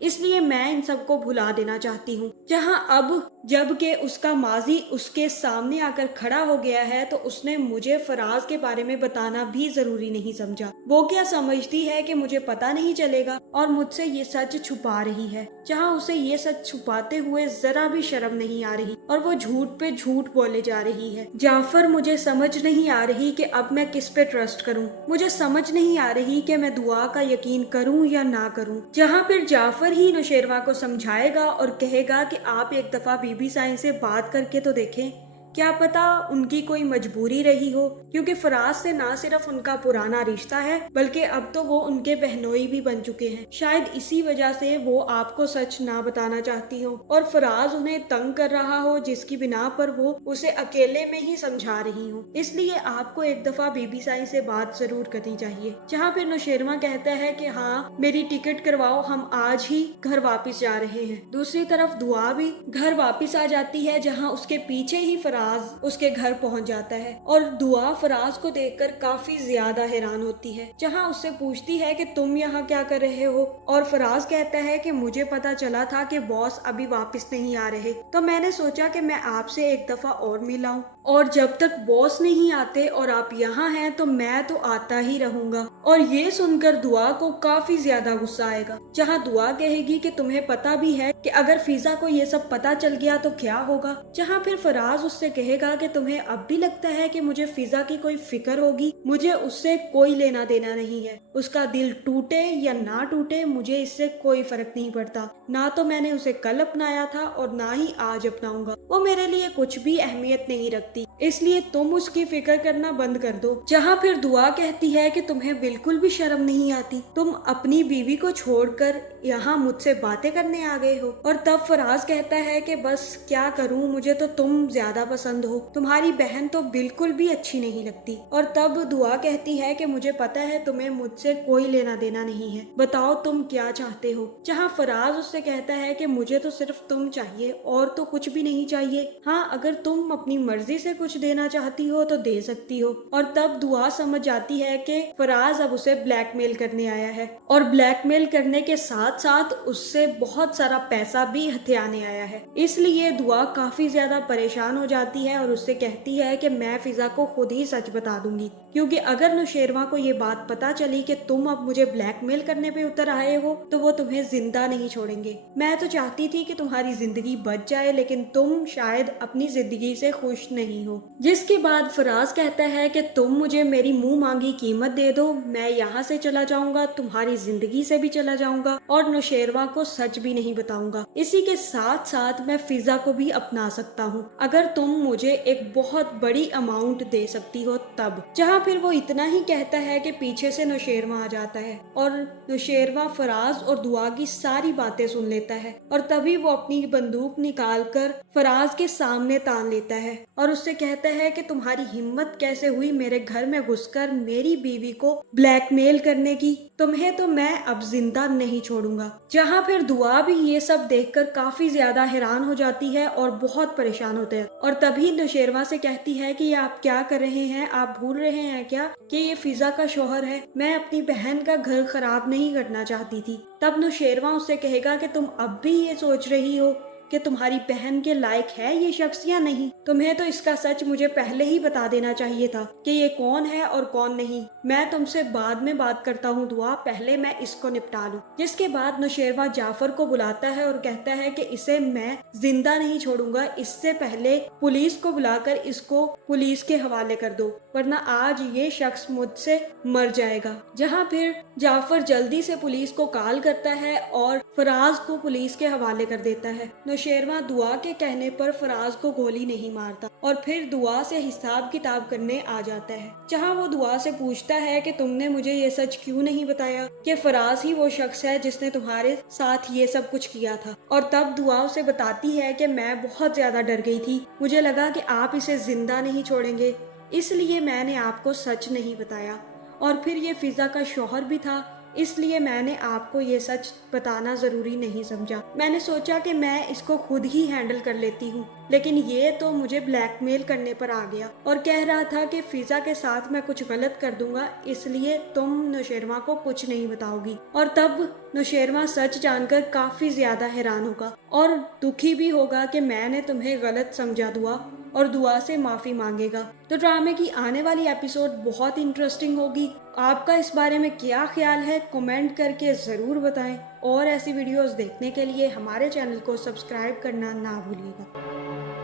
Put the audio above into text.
اس لیے میں ان سب کو بھلا دینا چاہتی ہوں۔ جہاں اب جب کہ اس کا ماضی اس کے سامنے آ کر کھڑا ہو گیا ہے تو اس نے مجھے فراز کے بارے میں بتانا بھی ضروری نہیں سمجھا۔ وہ کیا سمجھتی ہے کہ مجھے پتا نہیں چلے گا اور مجھ سے یہ سچ چھپا رہی ہے، جہاں اسے یہ سچ چھپاتے ہوئے ذرا بھی شرم نہیں آ رہی اور وہ جھوٹ پہ جھوٹ بولے جا رہی ہے۔ جعفر، مجھے سمجھ نہیں آ رہی کہ اب میں کس پہ ٹرسٹ کروں۔ مجھے سمجھ نہیں آ رہی کہ میں دعا کا یقین کروں یا نہ کروں۔ جہاں پھر جعفر ہی نوشیروہ کو سمجھائے گا اور کہے گا کہ آپ ایک دفعہ بی بی سائن سے بات کر کے تو دیکھیں، کیا پتا ان کی کوئی مجبوری رہی ہو، کیونکہ فراز سے نہ صرف ان کا پرانا رشتہ ہے بلکہ اب تو وہ ان کے بہنوئی بھی بن چکے ہیں۔ شاید اسی وجہ سے وہ آپ کو سچ نہ بتانا چاہتی ہو اور فراز انہیں تنگ کر رہا ہو، جس کی بنا پر وہ اسے اکیلے میں ہی سمجھا رہی ہوں۔ اس لیے آپ کو ایک دفعہ بی بی سائن سے بات ضرور کرنی چاہیے۔ جہاں پھر نوشیروہ کہتا ہے کہ ہاں میری ٹکٹ کرواؤ، ہم آج ہی گھر واپس جا رہے ہیں۔ دوسری طرف دعا بھی گھر واپس آ جاتی ہے، جہاں اس کے پیچھے ہی فراز اس کے گھر پہنچ جاتا ہے اور دعا فراز کو دیکھ کر کافی زیادہ حیران ہوتی ہے، جہاں اس سے پوچھتی ہے کہ تم یہاں کیا کر رہے ہو، اور فراز کہتا ہے کہ مجھے پتا چلا تھا کہ باس ابھی واپس نہیں آ رہے تو میں نے سوچا کہ میں آپ سے ایک دفعہ اور ملاؤں، اور جب تک باس نہیں آتے اور آپ یہاں ہیں تو میں تو آتا ہی رہوں گا۔ اور یہ سن کر دعا کو کافی زیادہ غصہ آئے گا، جہاں دعا کہے گی کہ تمہیں پتا بھی ہے کہ اگر فضا کو یہ سب پتا چل گیا تو کیا ہوگا۔ جہاں پھر فراز اس سے کہے گا کہ تمہیں اب بھی لگتا ہے کہ مجھے فضا کی کوئی فکر ہوگی، مجھے اس سے کوئی لینا دینا نہیں ہے، اس کا دل ٹوٹے یا نہ ٹوٹے مجھے اس سے کوئی فرق نہیں پڑتا، نہ تو میں نے اسے کل اپنایا تھا اور نہ ہی آج اپناؤں گا، وہ میرے لیے کچھ بھی اہمیت نہیں رکھتی، اس لیے تم اس کی فکر کرنا بند کر دو۔ جہاں پھر دعا کہتی ہے کہ تمہیں بالکل بھی شرم نہیں آتی، تم اپنی بیوی کو چھوڑ کر یہاں مجھ سے باتیں کرنے آ گئے ہو، اور تب فراز کہتا ہے کہ بس کیا کروں، مجھے تو تم زیادہ پسند ہو، تمہاری بہن تو بالکل بھی اچھی نہیں لگتی۔ اور تب دعا کہتی ہے کہ مجھے پتا ہے تمہیں مجھ سے کوئی لینا دینا نہیں ہے، بتاؤ تم کیا چاہتے ہو۔ جہاں فراز اس سے کہتا ہے کہ مجھے تو صرف تم چاہیے اور تو کچھ بھی نہیں چاہیے، ہاں اگر تم اپنی مرضی سے کچھ دینا چاہتی ہو تو دے سکتی ہو۔ اور تب دعا سمجھ جاتی ہے کہ فراز اب اسے بلیک میل کرنے آیا ہے، اور بلیک میل کرنے کے ساتھ ساتھ اس سے بہت سارا پیسہ بھی ہتھیانے آیا ہے۔ اس لیے دعا کافی زیادہ پریشان ہو جاتی ہے اور اس سے کہتی ہے کہ میں فضا کو خود ہی سچ بتا دوں گی، کیونکہ اگر نوشیروہ کو یہ بات پتا چلی کہ تم اب مجھے بلیک میل کرنے پہ اتر آئے ہو تو وہ تمہیں زندہ نہیں چھوڑیں گے۔ میں تو چاہتی تھی کہ تمہاری زندگی بچ جائے، لیکن تم شاید اپنی زندگی سے خوش نہیں ہو۔ جس کے بعد فراز کہتا ہے کہ تم مجھے میری منہ مانگی قیمت دے دو، میں یہاں سے چلا جاؤں گا، تمہاری زندگی سے بھی چلا جاؤں گا اور نوشیروہ کو سچ بھی نہیں بتاؤں گا، اسی کے ساتھ ساتھ میں فضا کو بھی اپنا سکتا ہوں اگر تم مجھے ایک بہت بڑی اماؤنٹ دے سکتی ہو تب۔ جہاں پھر وہ اتنا ہی کہتا ہے کہ پیچھے سے نوشیروہ آ جاتا ہے اور نوشیروہ فراز اور دعا کی ساری باتیں سن لیتا ہے، اور تبھی وہ اپنی بندوق نکال کر فراز کے سامنے تان لیتا ہے اور اس سے کہتا ہے کہ تمہاری ہمت کیسے ہوئی میرے گھر میں گھس کر میری بیوی کو بلیک میل کرنے کی، تمہیں تو میں اب زندہ نہیں چھوڑوں گا۔ جہاں پھر دعا بھی یہ سب دیکھ کر کافی زیادہ حیران ہو جاتی ہے اور بہت پریشان ہوتے ہیں، اور تبھی نوشیروہ سے کہتی ہے کہ یہ آپ کیا کر رہے ہیں، آپ بھول رہے ہیں کیا کہ یہ فضا کا شوہر ہے، میں اپنی بہن کا گھر خراب نہیں کرنا چاہتی تھی۔ تب نوشیروہ اس سے کہے گا کہ تم اب بھی یہ سوچ رہی ہو کہ تمہاری بہن کے لائق ہے یہ شخص یا نہیں، تمہیں تو اس کا سچ مجھے پہلے ہی بتا دینا چاہیے تھا کہ یہ کون ہے اور کون نہیں، میں تم سے بعد میں بات کرتا ہوں دعا، پہلے میں اس کو نپٹا لوں۔ جس کے بعد نوشیروہ جعفر کو بلاتا ہے اور کہتا ہے کہ اسے میں زندہ نہیں چھوڑوں گا، اس سے پہلے پولیس کو بلا کر اس کو پولیس کے حوالے کر دو، ورنہ آج یہ شخص مجھ سے مر جائے گا۔ جہاں پھر جعفر جلدی سے پولیس کو کال کرتا ہے اور فراز کو پولیس کے حوالے کر دیتا ہے۔ نوشیروہ دعا کے کہنے پر فراز کو گولی نہیں مارتا اور پھر دعا سے حساب کتاب کرنے آ جاتا ہے، جہاں وہ دعا سے پوچھتا ہے کہ تم نے مجھے یہ سچ کیوں نہیں بتایا کہ فراز ہی وہ شخص ہے جس نے تمہارے ساتھ یہ سب کچھ کیا تھا۔ اور تب دعا اسے بتاتی ہے کہ میں بہت زیادہ ڈر گئی تھی، مجھے لگا کہ آپ اسے زندہ نہیں چھوڑیں گے، اس لیے میں نے آپ کو سچ نہیں بتایا، اور پھر یہ فضا کا شوہر بھی تھا، اس لیے میں نے آپ کو یہ سچ بتانا ضروری نہیں سمجھا۔ میں نے سوچا کہ میں اس کو خود ہی ہینڈل کر لیتی ہوں، لیکن یہ تو مجھے بلیک میل کرنے پر آ گیا اور کہہ رہا تھا کہ فضا کے ساتھ میں کچھ غلط کر دوں گا، اس لیے تم نوشیروان کو کچھ نہیں بتاؤ گی۔ اور تب نوشیروان سچ جان کر کافی زیادہ حیران ہوگا اور دکھی بھی ہوگا کہ میں نے تمہیں غلط سمجھا دعا، اور دعا سے معافی مانگے گا۔ تو ڈرامے کی آنے والی ایپیسوڈ بہت انٹرسٹنگ ہوگی۔ آپ کا اس بارے میں کیا خیال ہے کمنٹ کر کے ضرور بتائیں، اور ایسی ویڈیوز دیکھنے کے لیے ہمارے چینل کو سبسکرائب کرنا نہ بھولیے گا۔